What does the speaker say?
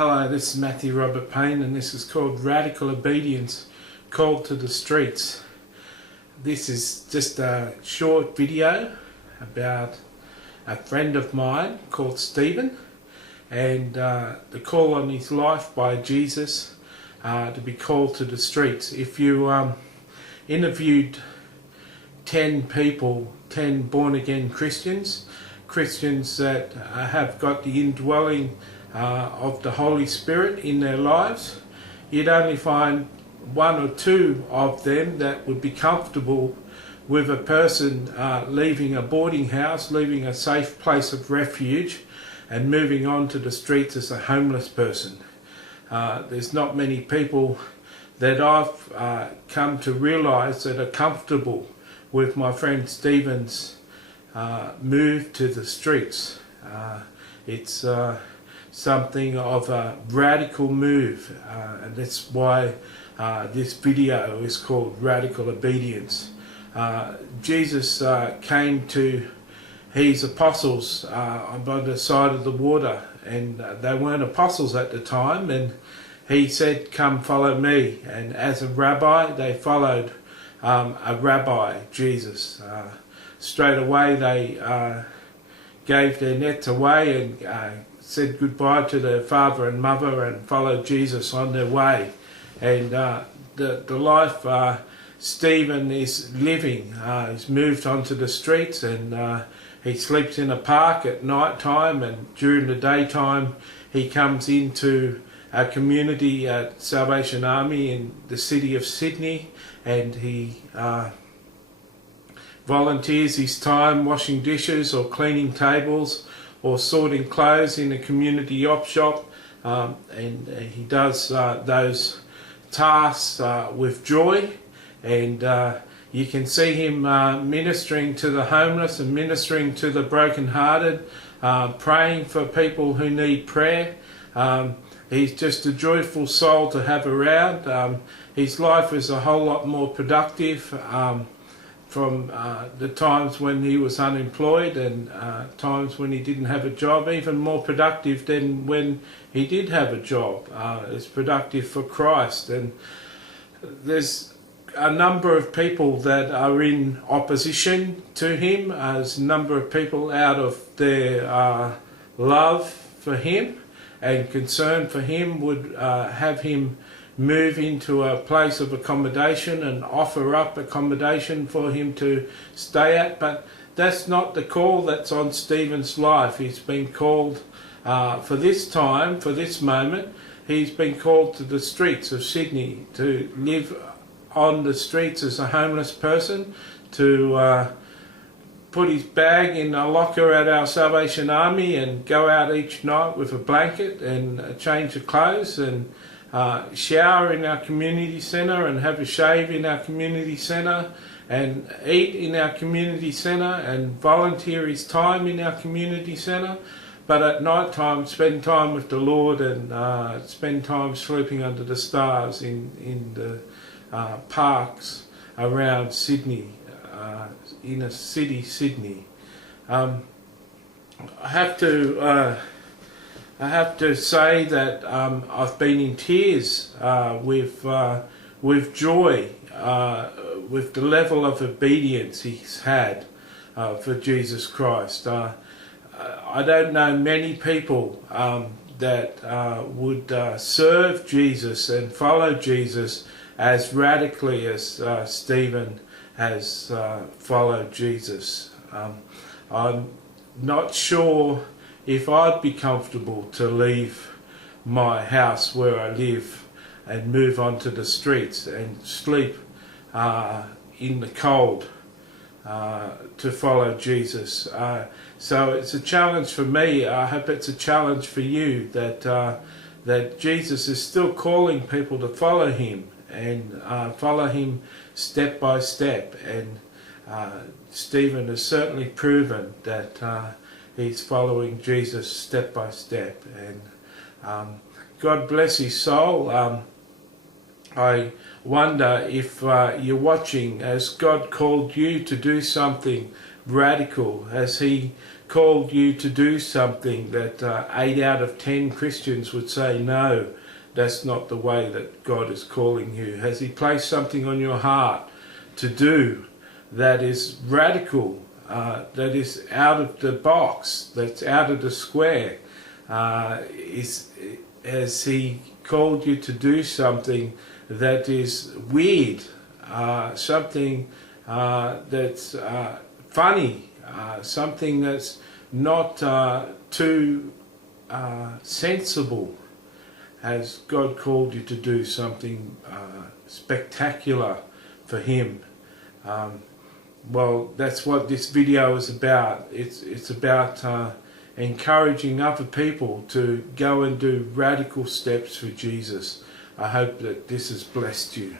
Hello, this is Matthew Robert Payne and this is called Radical Obedience, Called to the Streets. This is just a short video about a friend of mine called Stephen and the call on his life by Jesus to be called to the streets. If you interviewed 10 people, 10 born-again Christians that have got the indwelling of the Holy Spirit in their lives, you'd only find one or two of them that would be comfortable with a person leaving a boarding house, leaving a safe place of refuge and moving on to the streets as a homeless person. There's not many people that I've come to realise that are comfortable with my friend Stephen's move to the streets. It's something of a radical move, and that's why this video is called Radical Obedience. Jesus came to his apostles by the side of the water, and they weren't apostles at the time, and he said, "Come follow me," and as a rabbi they followed a rabbi, Jesus. Straight away they gave their nets away and said goodbye to their father and mother and followed Jesus on their way. And the life Stephen is living, he's moved onto the streets, and he sleeps in a park at night time, and during the daytime he comes into a community at Salvation Army in the city of Sydney, and he volunteers his time washing dishes or cleaning tables or sorting clothes in a community op shop, and he does those tasks with joy, and you can see him ministering to the homeless and ministering to the brokenhearted, praying for people who need prayer. He's just a joyful soul to have around. His life is a whole lot more productive from the times when he was unemployed and times when he didn't have a job, even more productive than when he did have a job. It's productive for Christ, and there's a number of people that are in opposition to him. There's a number of people out of their love for him and concern for him would have him move into a place of accommodation and offer up accommodation for him to stay at, but that's not the call that's on Stephen's life. He's been called for this time, for this moment, he's been called to the streets of Sydney, to live on the streets as a homeless person, to put his bag in a locker at our Salvation Army and go out each night with a blanket and change of clothes, and shower in our community centre and have a shave in our community centre and eat in our community centre and volunteer his time in our community centre, but at night time spend time with the Lord and spend time sleeping under the stars in the parks around Sydney, inner city Sydney. I have to say that I've been in tears with joy with the level of obedience he's had for Jesus Christ. I don't know many people that would serve Jesus and follow Jesus as radically as Stephen has followed Jesus. I'm not sure if I'd be comfortable to leave my house where I live and move onto the streets and sleep in the cold to follow Jesus. So it's a challenge for me. I hope it's a challenge for you that Jesus is still calling people to follow him and follow him step by step. And Stephen has certainly proven that he's following Jesus step by step, and God bless his soul. I wonder if you're watching, has God called you to do something radical? Has He called you to do something that 8 out of 10 Christians would say, no, that's not the way that God is calling you? Has He placed something on your heart to do that is radical, that is out of the box, that's out of the square? Has He called you to do something that is weird, something that's funny, something that's not too sensible? Has God called you to do something spectacular for Him? Well, that's what this video is about. It's about encouraging other people to go and do radical steps for Jesus. I hope that this has blessed you.